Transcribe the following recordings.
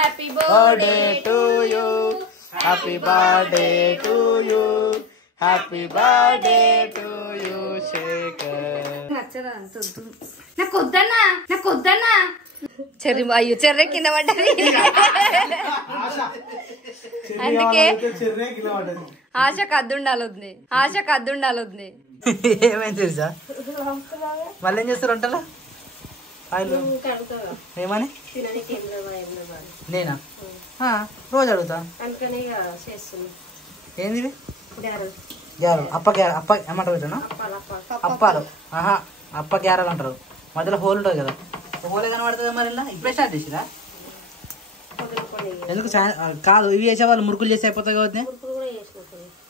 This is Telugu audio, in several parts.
Happy birthday to you happy birthday to you happy birthday to you Shekhar. నాకు వద్దన్నా చెర్రి అయ్యో చెర్రే కింద పడ్డది అందుకే ఆశకు అద్దుండాలి ఏమైంది తెలుసా మళ్ళీ ఏం చేస్తారు వంటలో ఏమని నేనా రోజు అడుగుతా ఏంది గ్యారెలు అప్ప ఏమంటారు పెట్టాను అప్పాలు అప్ప గ్యారెలు అంటారు మధ్యలో హోల్ ఉంటుంది కదా హోలే కనబడుతుంది మరి ఇలా ఇప్పుడే స్టార్ట్ చేసిరా ఎందుకు కాదు ఇవి చేసేవాళ్ళు మురుకులు చేసి అయిపోతాయి కాబట్టి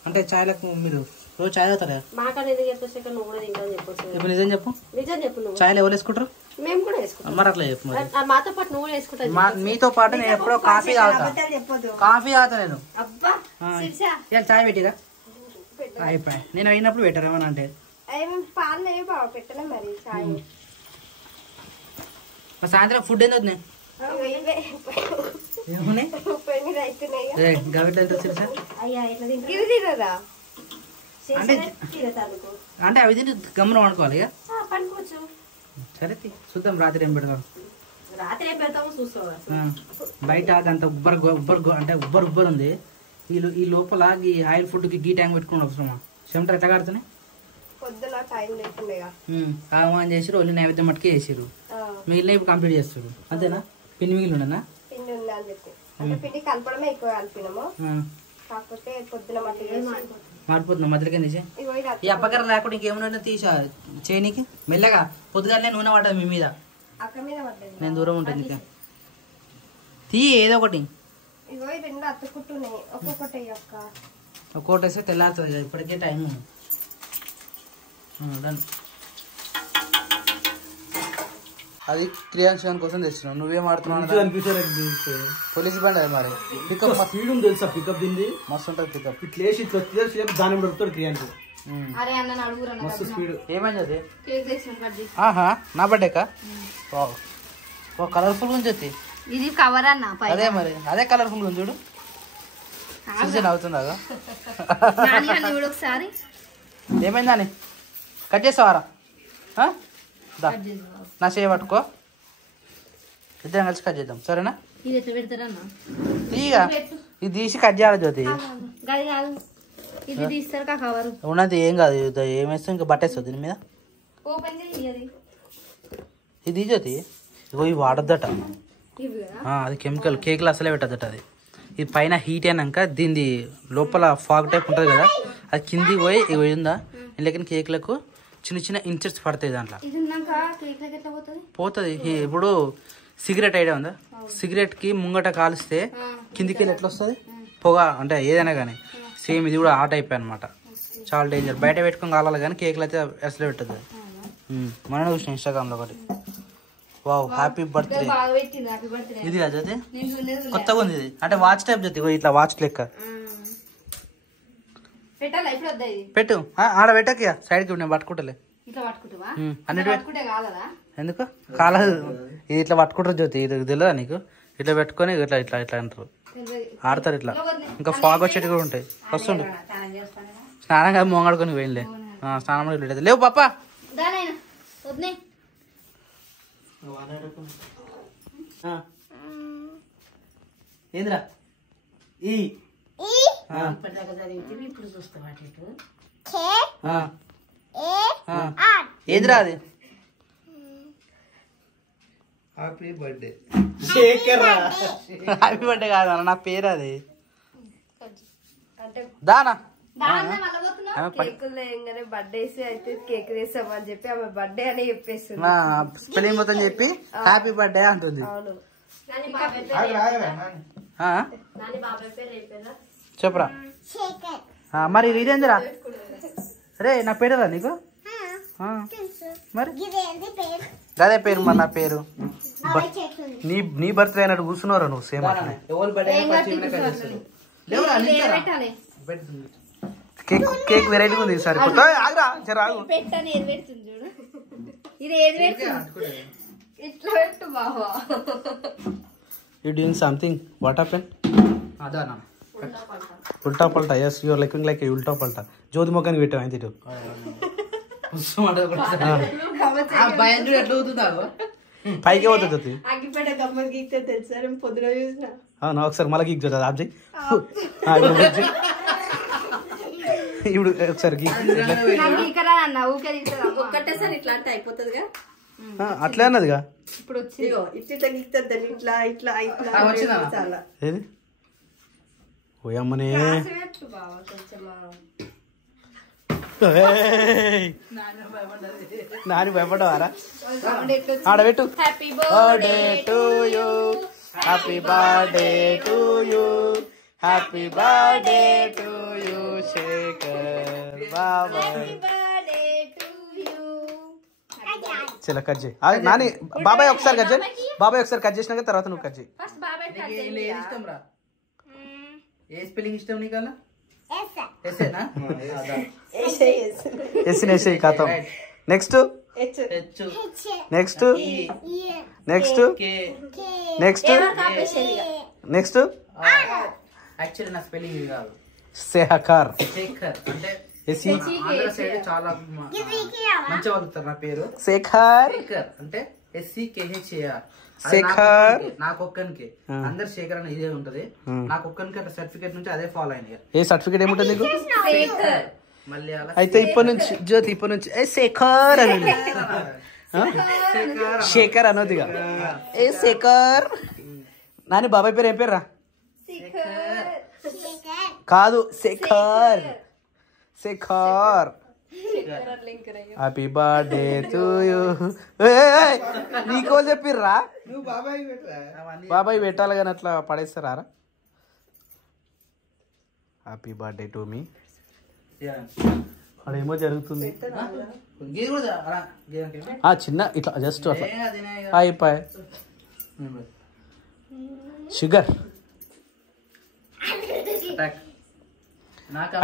అంటే చాయ్లకు మీరు రోజు చాయ్ అవుతారా ఇప్పుడు నిజం చెప్పు చాయ్లు ఎవరు వేసుకుంటారు మరి అట్లా చెప్పు మీతో పాటు నేను ఎప్పుడో కాఫీ తాగుతా నేను ఇలా చాయ్ పెట్టిరా అయిపోయి నేను అయినప్పుడు పెట్టారు ఏమన్నా అంటే సాయంత్రం ఫుడ్ ఏంది వద్దు అంటే అవి తిని గమ్మున వండుకోవాలి సరే చూద్దాం రాత్రి ఏం పెడతాం బయట అంత ఉబ్బరు ఉంది ఈ లోపల ఈ ఆయిల్ ఫుడ్ కి గీ ట్యాంక్ పెట్టుకుని అవసరమా చెమట ఎట్లా కడుతున్నాయి ఆహ్వాన్ చేసి రోజు నైవేద్యం మట్టుకే చేసిరు మిగిలిన ఇప్పుడు కంప్లీట్ చేస్తారు అంతేనా పిండి మిగిలి ఉండనా మాడిపోతున్నా మధ్యలో తీసే ఈ అప్పకర లేకుండా ఇంకేమైనా తీసా చేయనికి మెల్లగా పొద్దుగానే నూనె పడ్డది మీ మీద నేను దూరం ఉంటుంది ఇంకా తీ ఏదో ఒకటి ఒక్కొక్కటి వేస్తే తెల్లారుతుంది కదా ఇప్పటికే టైం అది క్రియాన్షన్ కోసం తెచ్చినావు నువ్వేం ఆడుతున్నావు పోలీస్ బండి అది మరి పికప్ స్పీడ్ ఉంది తెలుసా పికప్ దీన్ని మస్తు ఉంటుంది పికప్ ఇట్లేసి ఇట్లా వచ్చే దాని దొరుకుతాడు క్రియాన్షన్ మస్తు స్పీడ్ ఏమైంది ఆహా నా బర్త్డేకా కలర్ఫుల్ గురించి వచ్చి ఇది కవర్ అన్న అదే మరి అదే కలర్ఫుల్ గురించి చూడు చూసి నవ్వుతుందా ఒకసారి ఏమైందని కట్ చేస్తావారా నా చేయ పట్టుకో ఇద్దరం కలిసి కట్ చేద్దాం సరేనా ఇక ఇది తీసి కట్ చేయాలి జ్యోతి ఉన్నది ఏం కాదు ఏమేస్తాం ఇంకా బట్టేస్తుంది దీని మీద ఇది జ్యోతి ఇగో ఇవి వాడద్దట అది కెమికల్ కేక్లో అసలే పెట్టద్దట అది ఇది పైన హీట్ అయినాక దీని లోపల ఫాగ్ టైప్ ఉంటుంది కదా అది కింది పోయి ఇవి ఉందా లేకపోతే కేక్లకు చిన్న చిన్న ఇంచెస్ పడతాయి దాంట్లో పోతుంది ఇప్పుడు సిగరెట్ ఐడియా ఉందా సిగరెట్ కి ముంగట కాలిస్తే కిందికి వెళ్ళి ఎట్లా వస్తుంది పొగ అంటే ఏదైనా కానీ సేమ్ ఇది కూడా ఆ టైప్ అనమాట చాలా డేంజర్ బయట పెట్టుకొని కావాలి కానీ కేక్లు అయితే అసలు పెట్టదు మనం చూసిన ఇన్స్టాగ్రామ్ లో ఒకటి వావ్ హ్యాపీ బర్త్డే ఇది కాదు కొత్తగా ఉంది ఇది అంటే వాచ్ టైప్ జ్యోతి ఇట్లా వాచ్ లెక్క పెట్టు ఆడ పెట్టక సైడ్ కి నేను పట్టుకుంటలే ఎందుకు కాలేదు ఇది ఇట్లా పట్టుకుంటారు జ్యోతి ఇది తెలియదా నీకు ఇట్లా పెట్టుకొని ఇట్లా ఇట్లా ఇట్లా అంటారు ఆడతారు ఇట్లా ఇంకా ఫాగ్ వచ్చేటి కూడా ఉంటాయి వస్తుండు స్నానం కాదు మొంగడుకొని పోయిందిలే స్నానం లేవు పాప ఏంద్రా ఏంద్రా అది హ్యాపీ బర్త్డే హ్యాపీ బర్త్డే కాదు నా పేరు అది దానా బర్త్డేస్ అయితే కేక్ వేసామని చెప్పి ఆమె బర్త్డే అని చెప్పేస్తుంది స్పెల్లింగ్ మొత్తం చెప్పి హ్యాపీ బర్త్డే అంటుంది చెప్పరా మరి ఇదేందిరా రే నా పేరురా నీకు మరి అదే పేరు మరి నా పేరు నీ బర్త్డే అయినట్టు కూర్చున్నారా నువ్వు సేమ్ కేక్ వెరైటీ ఉంది ఈసారి you doing something what happen అదా ఉల్టా పల్టా ఎస్ యూఆర్ లుకింగ్ లైక్ ఉల్టా పల్టా జ్యోతి మొక్కనికి పెట్టావు ఆయన తిట్టు పైకి పోతుంది అవునా ఒకసారి మళ్ళీ గీక్ చూద్దాం ఆబ్జీ ఇప్పుడు ఒకసారి అట్లే అన్నదిగా ఏది ఓయమ్మనే నాని భయపడవారా ఆడబెట్టు happy birthday to you happy birthday to you happy birthday to you Shekhar బాబా చలో కట్ చేయి నాని బాబాయ్ ఒకసారి కట్ చేయి బాబాయ్ ఒకసారి కట్ చేసినాక తర్వాత నువ్వు కట్ చేయి ఏ స్పెల్లింగ్ ఇష్టం నీకన్నా ఎస్సీ ఖాతం next next next next next actually నా స్పెల్లింగ్ ఇది కాదు శేఖర్ అంటే చాలా మంచిగా వదులుతారు నా పేరు శేఖర్ అంటే SCKHAR శేఖర్ నాకొక్కనికి అందరు శేఖర్ అని ఇదే ఉంటది నాకొక్కనికి అట్లా సర్టిఫికేట్ నుంచి అదే ఫాలో అయింది ఏ సర్టిఫికేట్ ఏముంటుంది నీకు మళ్ళీ అయితే ఇప్పటి నుంచి జ్యోతి ఇప్పటి నుంచి శేఖర్ అని శేఖర్ అనొద్దుగా ఏ శేఖర్ నాని బాబాయ్ పేరు ఏం పేరు రా కాదు Shekhar Shekhar happy birthday to you నీకో చెప్పిర్రా బాబాయ్ పెట్టాలి కానీ అట్లా పడేస్తారా హ్యాపీ బర్త్డే టు మీ అదేమో జరుగుతుంది చిన్న ఇట్లా జస్ట్ అట్లా అయిపోయి షుగర్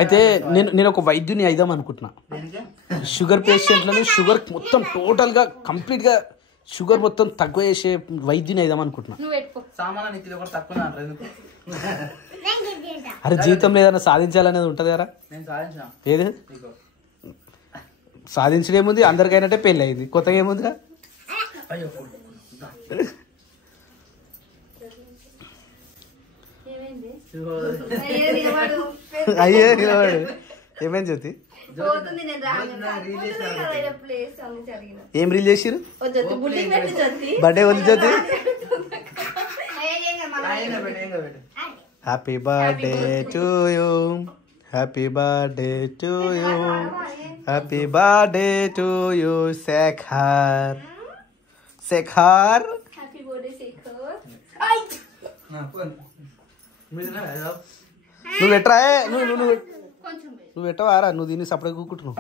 అయితే నేను ఒక వైద్యుని అయిదాం అనుకుంటున్నా షుగర్ పేషెంట్లను షుగర్ మొత్తం టోటల్ గా కంప్లీట్ గా షుగర్ మొత్తం తక్కువ చేసే వైద్యుని అయిదాం అనుకుంటున్నా అరే జీవితంలో ఏదైనా సాధించాలనేది ఉంటది కదా ఏది సాధించడం ఏముంది అందరికైనట్టే పెళ్ళి అయింది కొత్తగా ఏముందిరా అయ్యే ఏమేం జ్యోతి ఏం రీల్ చేసిరు బర్త్డే వద్దు Jyothi happy birthday to you happy birthday to you happy birthday to you Shekhar Shekhar నువ్వు ఎట్రా నువ్వు ఎట్టవారా నువ్వు దీన్ని సపరేట్ కూకుంటున్నావు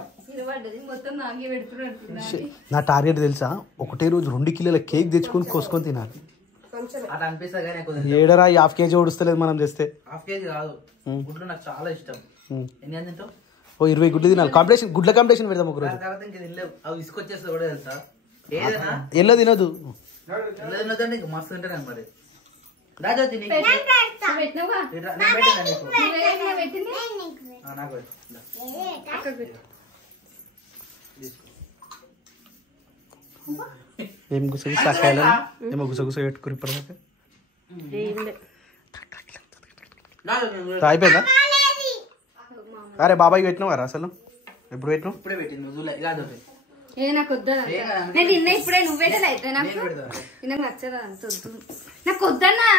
నా టార్గెట్ తెలుసా ఒకటే రోజు 2 కిలోల కేక్ తెచ్చుకొని కోసుకొని తినాలి ఏడరా హాఫ్ కేజీ ఓడుస్తలేదు మనం చేస్తే చాలా ఇష్టం ఓ 20 గుడ్లు తినాలి కాంపిటీషన్ గుడ్ల కాంపిటీషన్ పెడదాం ఒక రోజు ఎల్లో తినదు మస్తు తింటాను మరి ఏం గుసగుసాకాయలు ఏమో గుసగుస పెట్టుకుని ఇప్పటిదాకా అయిపోయిందా అరే బాబాయ్ పెట్టినావారా అసలు ఎప్పుడు పెట్టినావు ఇప్పుడే పెట్టింది నాకు వద్దా నేను నిన్న ఇప్పుడే నువ్వు పెట్టలే అయితే నాకు నచ్చదా అంత వద్దు నాకు వద్దన్నా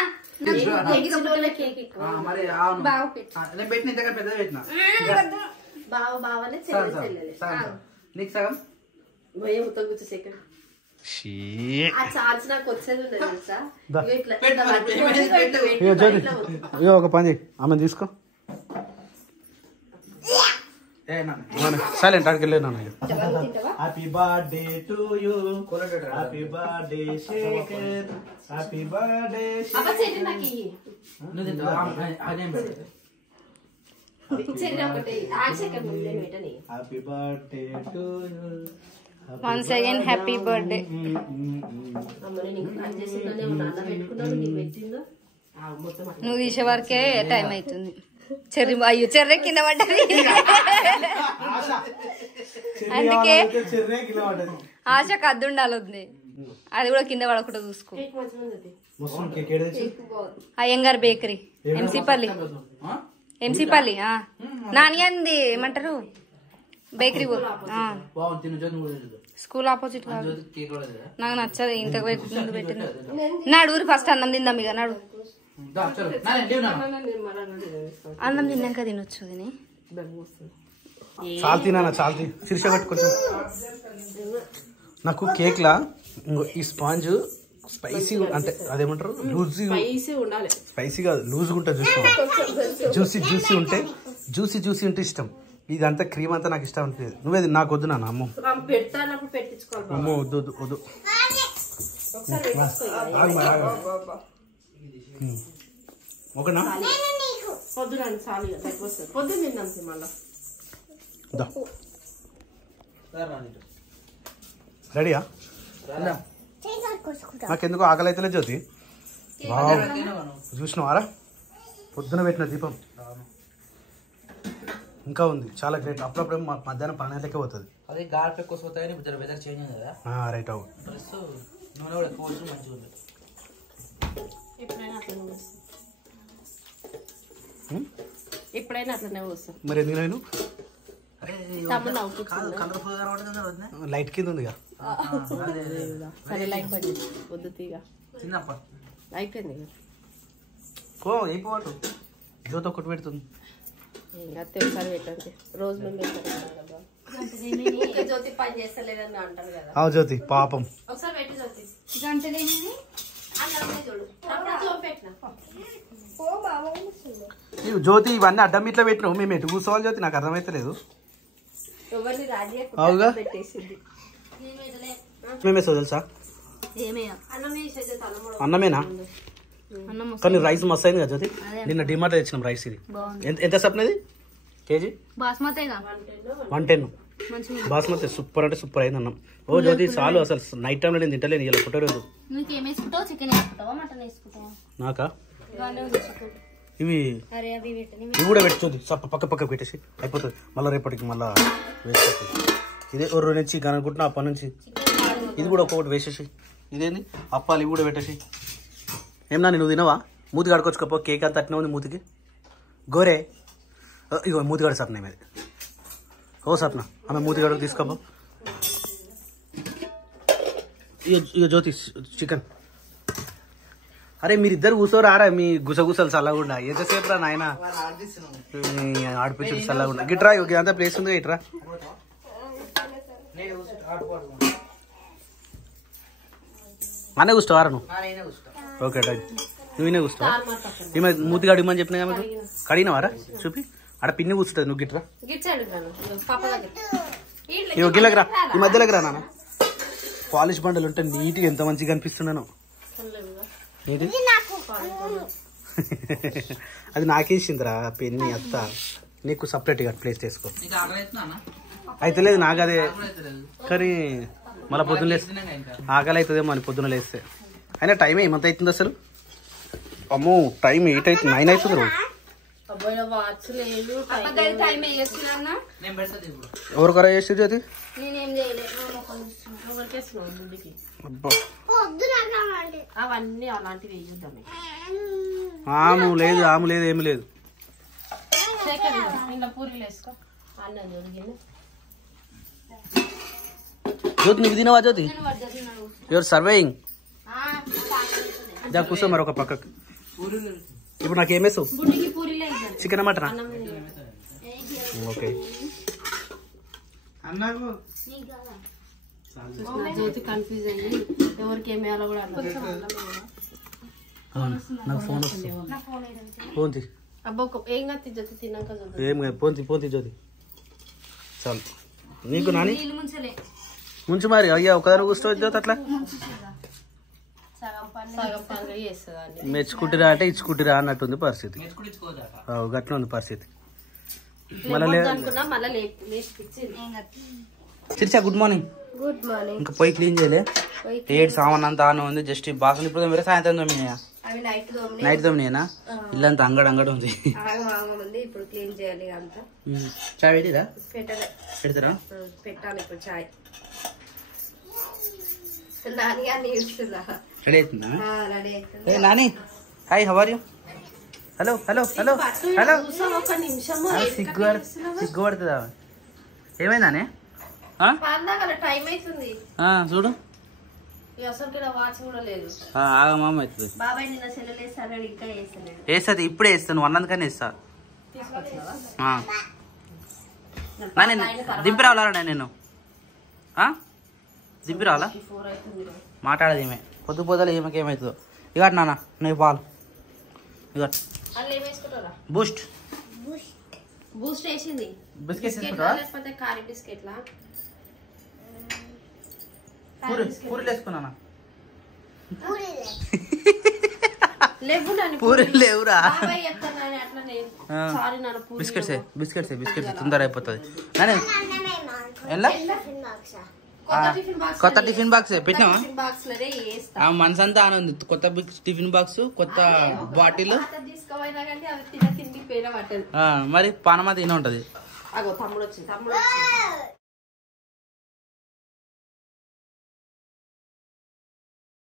ఒక పని ఆమె తీసుకో సైలెంట్ అక్కడికి వెళ్ళే నాన్న happy birthday to you happy birthday Shekhar happy birthday happy birthday to you once again happy birthday. నువ్వు తీసే వరకే టైం అవుతుంది. చెర్రి అయ్యో చెర్రే కింద పడ్డది. అందుకే ఆశకు అద్దు ఉండాలి వద్దు, అది కూడా కింద పడకుండా చూసుకో. అయ్యంగార్ బేకరీ ఎంసీపల్లి నాని అంది ఏమంటారు బేకరీ స్కూల్ ఆపోజిట్ కాదు. నాకు నచ్చదు ఇంతకు ముందు పెట్టింది. నాడు ఊరి ఫస్ట్ అన్నం తిందాం ఇక. నాడు అన్నం తిన్నాక తినొచ్చు. తిని చాలా తినా చాలా శీర్ష పెట్టుకుంటా. నాకు కేక్లా ఈ స్పాంజ్ స్పైసీ అంటే అదేమంటారు లూజీ, స్పైసీ కాదు లూజ్గా ఉంటుంది చూసుకో. జ్యూసీ ఉంటే జ్యూసీ ఉంటే ఇష్టం. ఇదంతా క్రీమ్ అంతా నాకు ఇష్టం అనిపించదు. నువ్వేది నాకు వద్దు నాన్న. అమ్మో వద్దు వద్దు. ఓకేనా రెడీయా? నాకెందుకు ఆకలి అయితే జ్యోతి. చూసినవారా పొద్దున పెట్టిన దీపం ఇంకా ఉంది. చాలా గ్రేట్. అప్పుడప్పుడు మధ్యాహ్నం 12 పోతుంది. అది గాలి ఎక్కువ పోతాయని వెదర్ చేంజ్ అయింది కదా. రైట్ అవు. నూనె కూడా ఎక్కువ వచ్చి మంచిగా ఉంది. ఎప్పుడైనా అట్లనే వస్తాం. మరి ఎందుకు నేను లైట్ కింద ఉంది అయిపోయింది. అయిపోవాలి. జ్యోతి ఒకటి పెడుతుంది. ఒకసారి పెట్టండి. రోజు జ్యోతి పని చేస్తలేదని అంటారు కదా. జ్యోతి పాపం. ఒకసారి పెట్టి జ్యోతి జ్యోతి ఇవన్నీ అడ్డం ఇట్లా పెట్టినావు. మేము ఎటు కూర్చోవాలి జ్యోతి? నాకు అర్థమైతే లేదు. అవుగా మేమేసో తెలుసా? అన్నమేనా? కానీ రైస్ మస్తు అయింది కదా జ్యోతి. నిన్న డిమార్ట్ తెచ్చినాం రైస్. ఇది ఎంత సప్నది కేజీ? 110 బాస్మతి. సూపర్ అంటే సూపర్ అయింది అన్నం. ఓ జ్యోతి చాలు. అసలు నైట్ టైంలో నేను తింటలేను. ఇలా పుట్టలేదు. నాకా ఇవి కూడా పెట్టుకోండి. పక్క పెట్టేసి అయిపోతుంది. మళ్ళీ రేపటికి మళ్ళీ వేసేసి ఇదే 2 నుంచి కనుక్కుంటున్నా. అప్పటి నుంచి ఇది కూడా ఒక్కొక్కటి వేసేసి. ఇదేంది అప్పాలు ఇవి కూడా పెట్టేసి. ఏమన్నా నువ్వు తినవా? మూతి కడుకొచ్చుకోపో. కేక్ అంతా అట్నే ఉంది మూతికి. గోరే ఇగో మూతి గడు సత్న మీద. ఓ సత్న ఆమె మూతి గడుకు తీసుకోపో. ఇక జ్యోతి చికెన్. అరే మీరిద్దరు కూర్చోరారా? మీ గుసగుసలు చల్లగుండా ఎంతసేపు రా నాయన ఆడిపించుడు చల్లగుండా. గిట్రా అంతా ప్లేస్ ఉంది. ఇట్రా అనే కూర్చోవారా నువ్వు? ఓకే నువ్వునే కూర్చోవా? ఈమె మూతి కడిగమని చెప్పినా కదా. కడిగినవారా? చూపి ఆడ పిన్ని కూర్చుంటుంది. నువ్వు గిట్రా ఇవ్వ గిల్లకి రా. ఈ మధ్యలోకి రా నాన్న. పాలిష్ బండలు ఉంటే నీట్గా ఎంత మంచిగా అనిపిస్తున్నాను. అది నాకేసిందిరా పెన్ని అత్త. నీకు సపరేట్గా ప్లేస్ చేసుకో. అయితే లేదు నాకు అదే. కానీ మళ్ళీ పొద్దున్న లేస్తే ఆకలి అవుతుందేమో అని పొద్దున్న లేస్తే. అయినా టైం ఏమంత అవుతుంది అసలు? అమ్మో టైం 8 అవుతుంది. 9 అవుతుంది. ఎవరికరా చేసి జ్యోతి? ఆము లేదు ఏమి లేదు. జ్యోతి నువ్వు తినవా జ్యోతి? Your surveying. దాని కూర్చో మరి ఒక పక్కకు. ఇప్పుడు నాకేమేసావు? చికెన్ మటనా? ఓకే నాకు ఫోన్ వస్తుంది. ఫోన్ తీ. ఏం కాదు ఫోన్ తీ జ్యోతి. చాలు నీకు నాని ముంచు మరి. అయ్యా ఒకదాని కూర్చో జ్యోతి. అట్లా మెచ్చుకుంటురా అంటే ఇచ్చుకుంటురా అన్నట్టుంది పరిస్థితి. గట్ల ఉంది పరిస్థితి. మళ్ళీ Sirisha good morning. Good morning. ఇంకా పోయి క్లీన్ చేయలే, 8 సామాన్ అంతా ఆనే ఉంది. జస్ట్ బాసలు ఇప్పుడు వేరే సాయంత్రం తోమినాయా? అవి నైట్ తోమినాయనా? ఇల్లంతా అంగడి ఉంది. ఉంది ఇప్పుడు క్లీన్ చేయాలి అంతా. చాయ్ పెట్టిరా? పెడతారా? పెట్టాలి ఇప్పుడు చాయ్. నాని గారిని ఇస్తున్నా. రెడీ అవుతుందా? రెడీ అవుతుంది. Nani hi, how are you? Hello hello hello hello. ఒక నిమిషం సిగ్గుపడుతుందా? ఏమైందానే? టైం అవుతుంది చూడు, అసలు వాచ్ కూడా లేదు. ఆగమామ అవుతుంది. బాబాయ్ నిన్న సెల్లెలు వేస్తాడు, ఇంకా వేస్తలేదు. వేస్తుంది, ఇప్పుడే వేస్తాను, అన్నందుకని వేస్తా. దింపి రావాలా నేను? దింపి రావాలా? మాట్లాడదు ఏమే, పొద్దు పొద్దులు ఏమకి ఏమవుతుందో. ఇక నాన్న నువ్వు పాలు ఇక బూస్ట్ బూస్ట్ వేసింది. బిస్కెట్స్ లేకపోతే కారీ బిస్కెట్లా? పూరీలు వేసుకున్నానా? పూరీలు లేవురా. బిస్కెట్స్ బిస్కెట్స్ తొందర అయిపోతుంది. కొత్త టిఫిన్ బాక్స్ పెట్టినావా? మనసంతా ఆన ఉంది. కొత్త టిఫిన్ బాక్స్, కొత్త బాటిల్. మరి పానమా తినే ఉంటది. తమ్ముడు వచ్చింది.